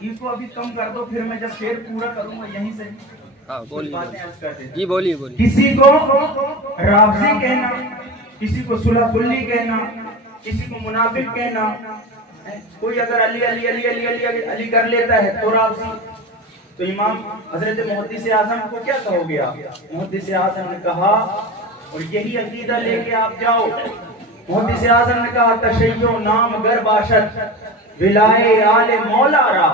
اس کو ابھی کم کر دو، پھر میں جب شعر پورا کروں گا یہیں سے جی بولیے بولیے. کسی کو رافضی کہنا، کسی کو صلح کلی کہنا، کسی کو منافق کہنا. کوئی اگر علی علی علی علی علی علی علی کر لیتا ہے تو رافضی. تو امام حضرت محدث اعظم کو کیا کہو گے آپ؟ محدث اعظم نے کہا، اور یہی عقیدہ لے کے آپ جاؤ. محدث اعظم نے کہا تشیع نام گر باشد ولائے آل مولا را،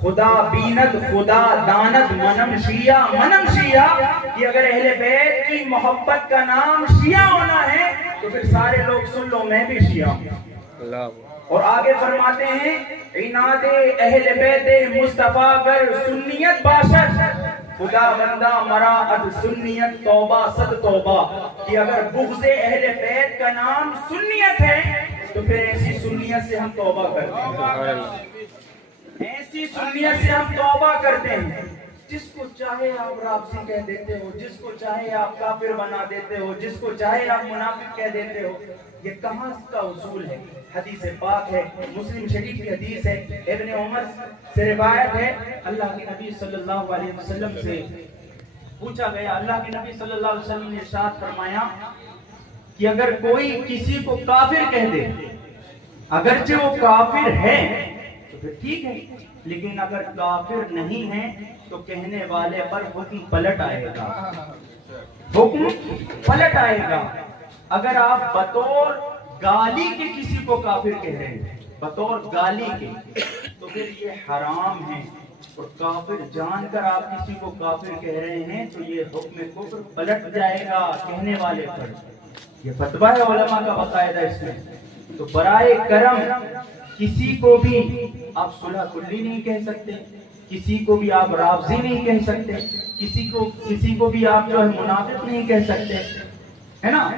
خدا بیند خدا داند منم شیعہ منم شیعہ. کہ اگر اہل بیت کی محبت کا نام شیعہ ہونا ہے تو پھر سارے لوگ سن لو میں بھی شیعہ ہوں. اور آگے فرماتے ہیں عناد اہل بیت مصطفیٰ گر سنیت باشد، خدا بندہ مراعد سنیت توبہ صد توبہ. کہ اگر بغض اہل بیت کا نام سنیت ہے تو پھر ایسی سنیت سے ہم توبہ کرتے ہیں، ایسی سنیت سے ہم توبہ کرتے ہیں. جس کو چاہے آپ رافضی کہہ دیتے ہو، جس کو چاہے آپ کافر بنا دیتے ہو، جس کو چاہے آپ منافق کہہ دیتے ہو. یہ کہاں کا اصول ہے؟ حدیث پاک ہے، مسلم شریف کی حدیث ہے، ابن عمر سے روایت ہے. اللہ کے نبی صلی اللہ علیہ وسلم سے پوچھا گیا، اللہ کے نبی صلی اللہ علیہ وسلم نے ارشاد فرمایا کہ اگر کوئی کسی کو کافر کہہ دے، اگرچہ وہ کافر ہے تو پھر ٹھیک ہے، لیکن اگر کافر نہیں ہے تو کہنے والے پر حکم پلٹ آئے گا، حکم پلٹ آئے گا. اگر آپ بطور گالی کے کسی کو کافر کہہ رہے ہیں، بطور گالی کے، تو پھر یہ حرام ہے. اور کافر جان کر آپ کسی کو کافر کہہ رہے ہیں تو یہ حکم کفر پلٹ جائے گا کہنے والے پر. یہ فتویٰ ہے علماء کا باقاعدہ اس میں. تو برائے کرم کسی کو بھی آپ صلح کلی نہیں کہہ سکتے، کسی کو بھی آپ رافضی نہیں کہہ سکتے، کسی کو بھی آپ جو ہے منافق نہیں کہہ سکتے، ہے نا.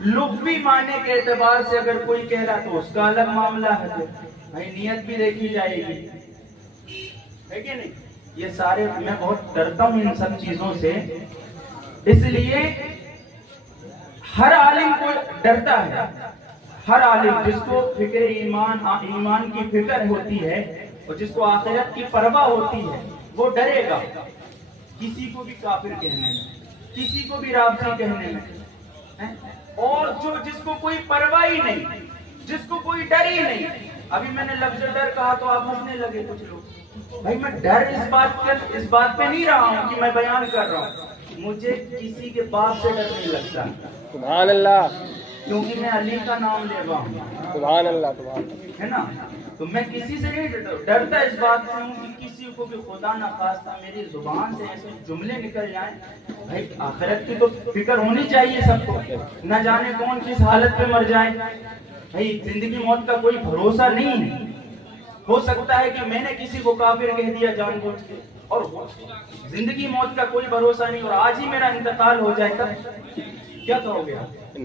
لغوی معنی کے اعتبار سے اگر کوئی کہہ رہا تو اس کا الگ معاملہ ہے، بھائی نیت بھی دیکھی جائے گی، ہے کہ نہیں. یہ سارے میں بہت ڈرتا ہوں ان سب چیزوں سے، اس لیے ہر عالم کو ڈرتا ہے. ہر عالم جس کو فکر ایمان کی فکر ہوتی ہے اور جس کو آخرت کی پرواہ ہوتی ہے وہ ڈرے گا کسی کو بھی کافر کہنے میں، کسی کو بھی رافضی کہنے میں. اور جس کو کوئی پرواہ ہی نہیں، جس کو کوئی ڈر ہی نہیں. ابھی میں نے لفظ ڈر کہا تو آپ ہنسنے لگے کچھ لوگ. بھائی میں ڈر اس بات پہ نہیں رہا ہوں کہ میں بیان کر رہا ہوں، مجھے کسی کے باپ سے ڈر نہیں لگتا. سبحان اللہ. کیونکہ میں علی کا نام لے رہا ہوں. سبحان اللہ سبحان اللہ. ہے نا. تو میں کسی سے نہیں ڈرتا، اس بات سے ہوں کہ کسی کو بھی خدا نخواستہ میری زبان سے ایسے جملے نکل جائیں. بھائی آخرت کی تو فکر ہونی چاہیے سب کو، نہ جانے کون کس حالت پہ مر جائے. بھائی زندگی موت کا کوئی بھروسہ نہیں ہے. ہو سکتا ہے کہ میں نے کسی کو کافر کہہ دیا جان بوجھ کے، اور زندگی موت کا کوئی بھروسہ نہیں، اور آج ہی میرا انتقال ہو جائے تب کیا کہو گے آپ؟